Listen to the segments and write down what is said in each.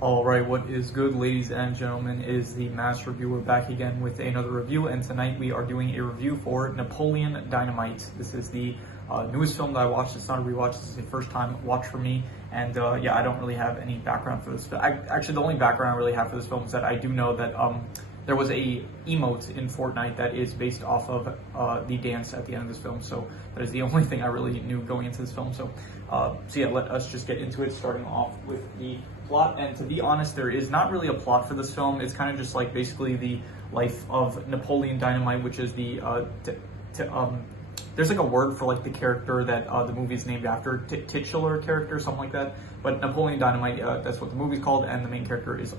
Alright, what is good, ladies and gentlemen, is the Mass Reviewer back again with another review, and tonight we are doing a review for Napoleon Dynamite. This is the newest film that I watched. It's not a rewatch, this is a first time watch for me, and yeah, I don't really have any background for this. Actually, the only background I really have for this film is that I do know that there was a emote in Fortnite that is based off of the dance at the end of this film, so that is the only thing I really knew going into this film. So yeah, let us just get into it, starting off with the plot. And to be honest, there is not really a plot for this film. It's kind of just like basically the life of Napoleon Dynamite, which is the there's like a word for like the character that the movie is named after, titular character, something like that. But Napoleon Dynamite, that's what the movie's called, and the main character is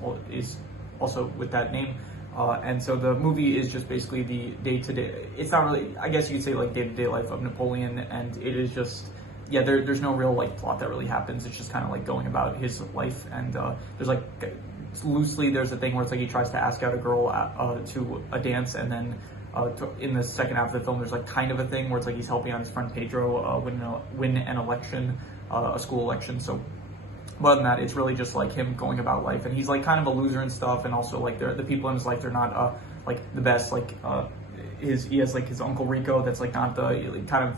also with that name. And so the movie is just basically the day-to-day, it's not really, I guess you could say like day-to-day life of Napoleon, and it is just, yeah, there's no real like plot that really happens. It's just kind of like going about his life, and there's like, loosely there's a thing where it's like he tries to ask out a girl to a dance, and then in the second half of the film there's like kind of a thing where it's like he's helping out his friend Pedro win an election, a school election. So but other than that, it's really just like him going about life, and he's like kind of a loser and stuff, and also like the people in his life, they're not like the best. Like he has like his Uncle Rico that's like not the, kind of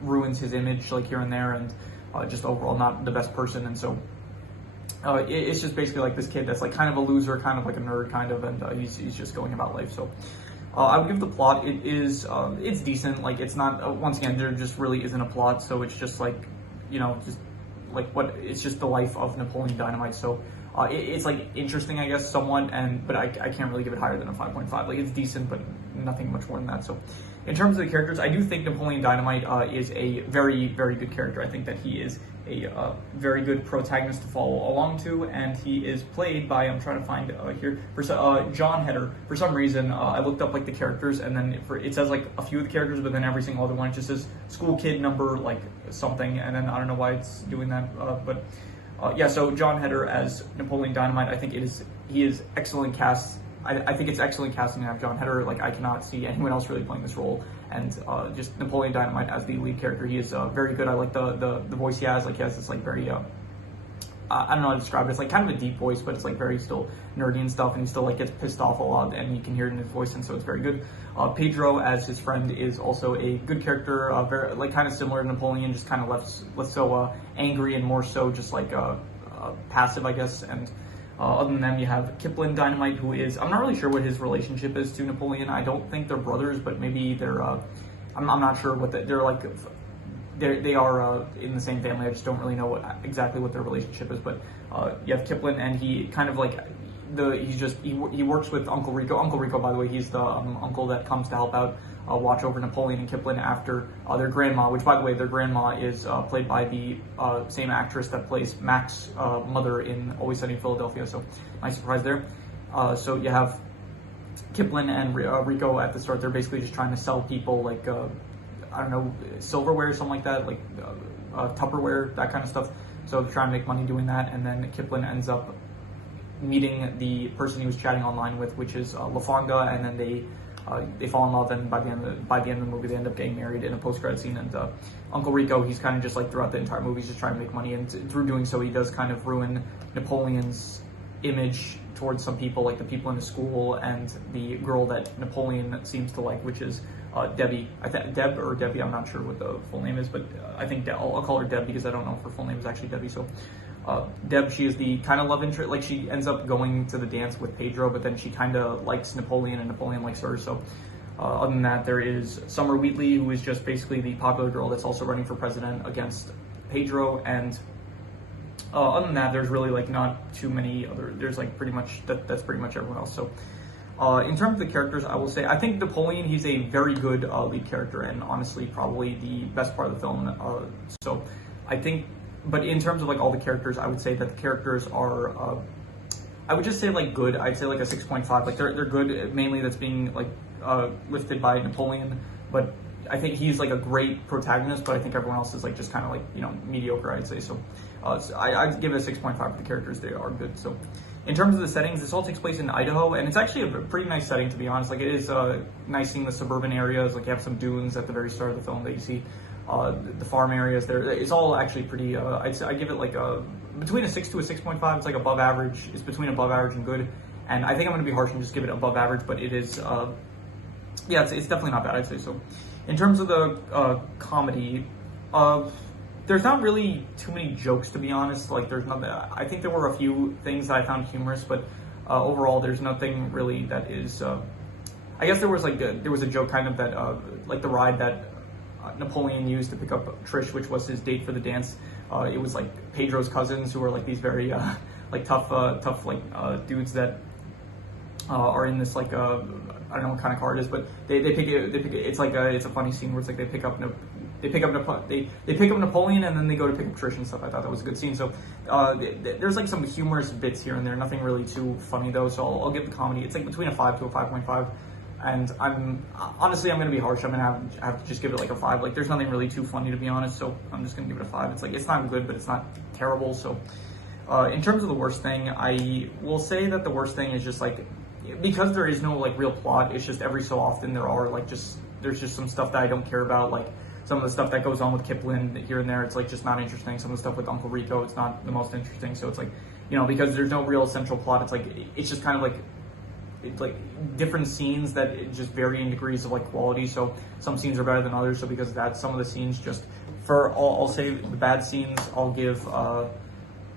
ruins his image like here and there, and just overall not the best person. And so it's just basically like this kid that's like kind of a loser, kind of like a nerd kind of, and he's just going about life. So I would give the plot, it's decent. Like it's not, once again, there just really isn't a plot, so it's just like, you know, just like it's just the life of Napoleon Dynamite. So it's like interesting, I guess, somewhat, but I can't really give it higher than a 5.5. Like it's decent, but nothing much more than that. So in terms of the characters, I do think Napoleon Dynamite is a very, very good character. I think that he is a very good protagonist to follow along to, and he is played by, I'm trying to find here, for John Heder. For some reason, I looked up like the characters, and then it says like a few of the characters, but then every single other one it just says school kid number like something, and then I don't know why it's doing that, but yeah. So John Heder as Napoleon Dynamite, I think he is excellent cast. I think it's excellent casting to have John Heder. Like I cannot see anyone else really playing this role, and just Napoleon Dynamite as the lead character, he is very good. I like the voice he has. Like he has this like very I don't know how to describe it. It's like kind of a deep voice, but it's like very still nerdy and stuff, and he still like gets pissed off a lot, and you can hear it in his voice, and so it's very good. Pedro as his friend is also a good character, very like kind of similar to Napoleon, just kind of less so angry and more so just like passive, I guess. And other than them, you have Napoleon Dynamite, who is, I'm not really sure what his relationship is to Napoleon. I don't think they're brothers, but maybe they're, I'm not sure what they're like. They are in the same family. I just don't really know exactly what their relationship is. But you have Kipling, and he kind of like he works with Uncle Rico. Uncle Rico, by the way, he's the uncle that comes to help out, watch over Napoleon and Kipling after their grandma, which, by the way, their grandma is played by the same actress that plays Mac's mother in Always Sunny in Philadelphia. So nice surprise there. So you have Kipling and Rico at the start. They're basically just trying to sell people like I don't know, silverware or something like that, like Tupperware, that kind of stuff. So they're trying to make money doing that, and then Kipling ends up meeting the person he was chatting online with, which is LaFonda, and then they fall in love, and by the end of the movie they end up getting married in a post-credit scene. And Uncle Rico, he's kind of just like throughout the entire movie, he's just trying to make money, and through doing so he does kind of ruin Napoleon's image towards some people, like the people in the school and the girl that Napoleon seems to like, which is Debbie. Deb or Debbie, I'm not sure what the full name is, but I think I'll call her Deb because I don't know if her full name is actually Debbie. So Deb, she is the kind of love interest. Like she ends up going to the dance with Pedro, but then she kind of likes Napoleon, and Napoleon likes her. So other than that, there is Summer Wheatley, who is just basically the popular girl that's also running for president against Pedro. And other than that, there's really like not too many other. There's like pretty much that's pretty much everyone else. So in terms of the characters, I will say I think Napoleon, he's a very good lead character, and honestly probably the best part of the film. So I think. But in terms of like all the characters, I would say that the characters are, I would just say like good. I'd say like a 6.5. Like they're good. Mainly that's being like lifted by Napoleon. But I think he's like a great protagonist. But I think everyone else is like just kind of like, you know, mediocre, I'd say. So I'd give it a 6.5 for the characters. They are good. So in terms of the settings, this all takes place in Idaho, and it's actually a pretty nice setting, to be honest. Like it is nice seeing the suburban areas. Like you have some dunes at the very start of the film that you see. the farm areas there. It's all actually pretty. I give it like a between a 6 to a 6.5. It's like above average. It's between above average and good. And I think I'm going to be harsh and just give it above average, but it is. Yeah, it's definitely not bad, I'd say. So, in terms of the comedy, there's not really too many jokes, to be honest. Like, there's not. I think there were a few things that I found humorous, but overall, there's nothing really that is. I guess there was a joke kind of that like the ride that Napoleon used to pick up Trish, which was his date for the dance. It was like Pedro's cousins, who are like these very like tough dudes that are in this like I don't know what kind of car it is, but they pick it. It's like it's a funny scene where it's like they pick up Napoleon and then they go to pick up Trish and stuff. I thought that was a good scene. So there's like some humorous bits here and there. Nothing really too funny though. So I'll give the comedy. It's like between a 5 to a 5.5. And I'm going to be harsh. I'm going to have to just give it like a 5. Like, there's nothing really too funny, to be honest. So I'm just going to give it a 5. It's like, it's not good, but it's not terrible. So in terms of the worst thing, I will say that the worst thing is just like, because there is no like real plot, it's just every so often there's just some stuff that I don't care about. Like some of the stuff that goes on with Kipling here and there, it's like just not interesting. Some of the stuff with Uncle Rico, it's not the most interesting. So it's like, because there's no real central plot, it's like, it's just kind of like, it's like different scenes that just vary in degrees of like quality. So some scenes are better than others. So because of that, some of the scenes just I'll say the bad scenes, I'll give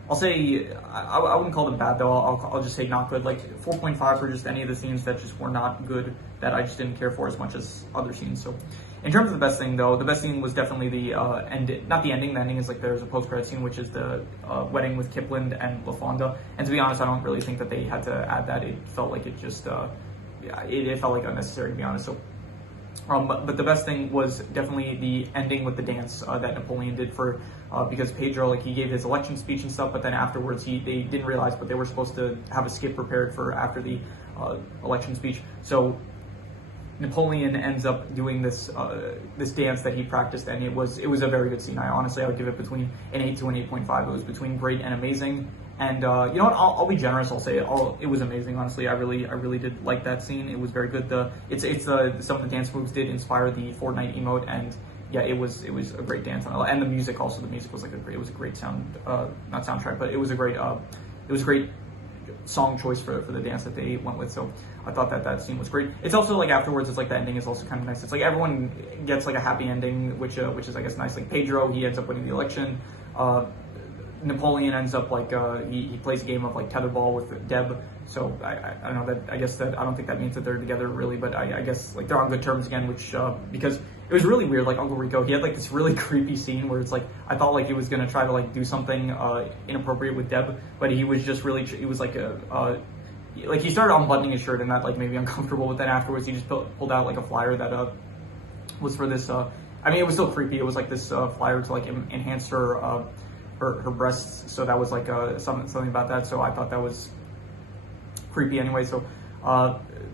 I'll say I wouldn't call them bad though. I'll just say not good. Like 4.5 for just any of the scenes that just were not good, that I just didn't care for as much as other scenes. So in terms of the best thing though, the best scene was definitely the not the ending. The ending is like there's a post-credit scene, which is the wedding with Kipling and LaFonda. And to be honest, I don't really think that they had to add that. It felt like it just it felt like unnecessary, to be honest. So but the best thing was definitely the ending with the dance that Napoleon did for because Pedro, like, he gave his election speech and stuff, but then afterwards they didn't realize, but they were supposed to have a skit prepared for after the election speech. So Napoleon ends up doing this this dance that he practiced, and it was a very good scene. I would give it between an 8 to an 8.5. It was between great and amazing. And you know what? I'll be generous. I'll say it was amazing. Honestly, I really did like that scene. It was very good. Some of the dance moves did inspire the Fortnite emote, and yeah, it was a great dance. And the music also. The music was it was a great sound, not soundtrack, but it was a great song choice for the dance that they went with. So I thought that scene was great. It's also like afterwards, it's like the ending is also kind of nice. It's like everyone gets like a happy ending, which is I guess nice. Like Pedro, he ends up winning the election. Napoleon ends up like he plays a game of like tetherball with Deb. So I don't know that I guess that I don't think that means that they're together really, but I guess like they're on good terms again, which because it was really weird. Like Uncle Rico, he had like this really creepy scene where it's like I thought like he was gonna try to like do something inappropriate with Deb, but he was just really he was like like he started unbuttoning his shirt and that like made me uncomfortable. But then afterwards he just pulled out like a flyer that was for this. I mean, it was still creepy. It was like this flyer to like enhance her breasts. So that was like something about that. So I thought that was creepy anyway. So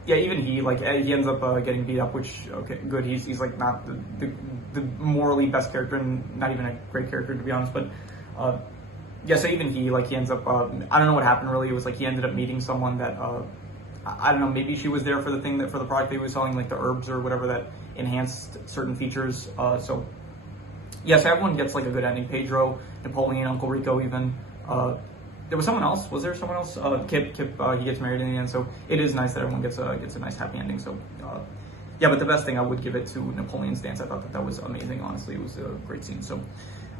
yeah, even he ends up getting beat up, which okay, good. He's like not the morally best character and not even a great character, to be honest. But yeah, so even he ends up I don't know what happened really. It was like he ended up meeting someone that I don't know, maybe she was there for the thing for the product they was selling, like the herbs or whatever that enhanced certain features. So yes, everyone gets like a good ending. Pedro, Napoleon, Uncle Rico, even. There was someone else. Was there someone else? Kip, he gets married in the end. So it is nice that everyone gets a nice happy ending. So yeah, but the best thing I would give it to Napoleon's dance. I thought that was amazing. Honestly, it was a great scene. So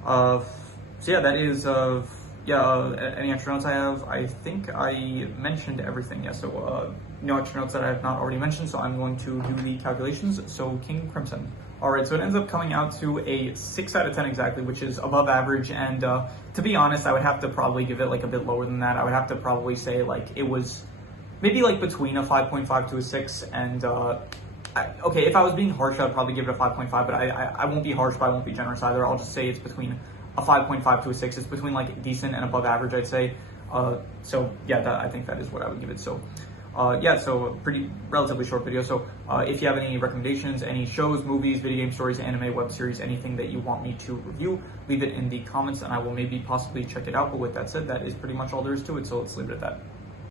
so yeah, that is any extra notes I have? I think I mentioned everything. Yeah, so no extra notes that I have not already mentioned. So I'm going to do the calculations. So King Crimson. All right, so it ends up coming out to a 6 out of 10 exactly, which is above average. And to be honest, I would have to probably give it like a bit lower than that. I would have to probably say like it was maybe like between a 5.5 to a 6. And okay, if I was being harsh, I'd probably give it a 5.5. But I won't be harsh, but I won't be generous either. I'll just say it's between a 5.5 to a 6. It's between like decent and above average, I'd say. So yeah, I think that is what I would give it. So. Yeah, so a pretty relatively short video. So if you have any recommendations, any shows, movies, video game stories, anime, web series, anything that you want me to review, leave it in the comments and I will maybe possibly check it out. But with that said, that is pretty much all there is to it. So let's leave it at that.